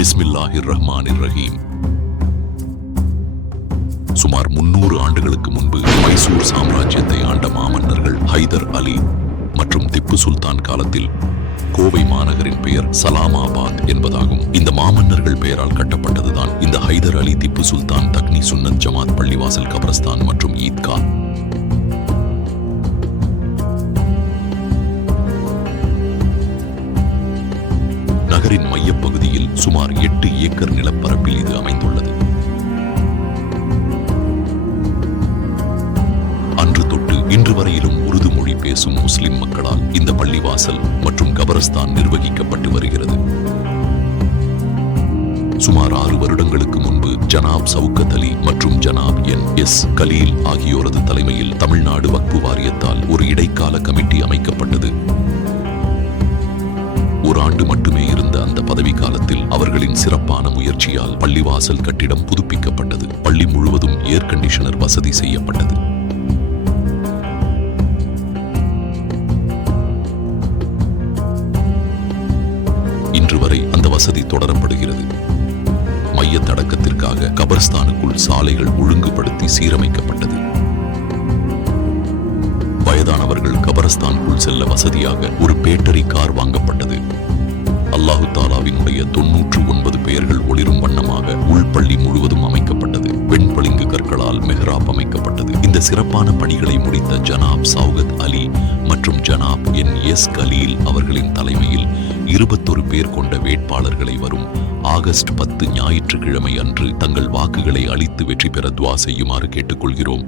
பிஸ்மில்லாஹிர் ரஹ்மானிர் ரஹீம். சுமார் 300 ஆண்டுகளுக்கு முன்பு மைசூர் சாம்ராஜ்யத்தை ஆண்ட மாமன்னர்கள் ஹைதர் அலி மற்றும் திப்பு சுல்தான் காலத்தில் கோவை மாநகரின் பெயர் சலாமாபாத் என்பதாகும். இந்த மாமன்னர்கள் பெயரால் கட்டப்பட்டதுதான் இந்த ஹைதர் அலி திப்பு சுல்தான் தக்னி சுன்னத் ஜமாத் பள்ளிவாசல், கபரஸ்தான் மற்றும் ஈத்கா. நகரின் மையப்பகுதியில் சுமார் 8 ஏக்கர் நிலப்பரப்பில் இது அமைந்துள்ளது. அன்று தொட்டு இன்று வரையிலும் உருது மொழி பேசும் முஸ்லிம் மக்களால் இந்த பள்ளிவாசல் மற்றும் கபரஸ்தான் நிர்வகிக்கப்பட்டு வருகிறது. சுமார் 6 வருடங்களுக்கு முன்பு ஜனாப் சவுகத் அலி மற்றும் ஜனாப் NS கலீல் ஆகியோரது தலைமையில் தமிழ்நாடு வக்ஃபு வாரியத்தால் ஒரு இடைக்கால கமிட்டி அமைக்கப்பட்டது. ஒரு ஆண்டு மட்டுமே இருந்த அந்த பதவி காலத்தில் அவர்களின் சிறப்பான முயற்சியால் பள்ளிவாசல் கட்டிடம் புதுப்பிக்கப்பட்டது. பள்ளி முழுவதும் ஏர் கண்டிஷனர் வசதி செய்யப்பட்டது. இன்று வரை அந்த வசதி தொடரப்படுகிறது. மையத்தடக்கத்திற்காக கபர்ஸ்தானுக்குள் சாலைகள் ஒழுங்குபடுத்தி சீரமைக்கப்பட்டது. வயதானவர்கள் கபரஸ்தானுக்குள் செல்ல வசதியாக ஒரு பேட்டரி கார் வாங்கப்பட்டது. அல்லாஹு தாலாவினுடைய 99 பெயர்கள் ஒளிரும் வண்ணமாக உள்பள்ளி முழுவதும் அமைக்கப்பட்டது. வெண்பளிங்கு கற்களால் மெஹ்ராப் அமைக்கப்பட்டது. இந்த சிறப்பான பணிகளை முடித்த ஜனாப் சவுகத் அலி மற்றும் ஜனாப் NS கலீல் அவர்களின் தலைமையில் 21 பேர் கொண்ட வேட்பாளர்களை வரும் ஆகஸ்ட் 10 ஞாயிற்றுக்கிழமை அன்று தங்கள் வாக்குகளை அளித்து வெற்றி பெற துஆ செய்யுமாறு கேட்டுக்கொள்கிறோம்.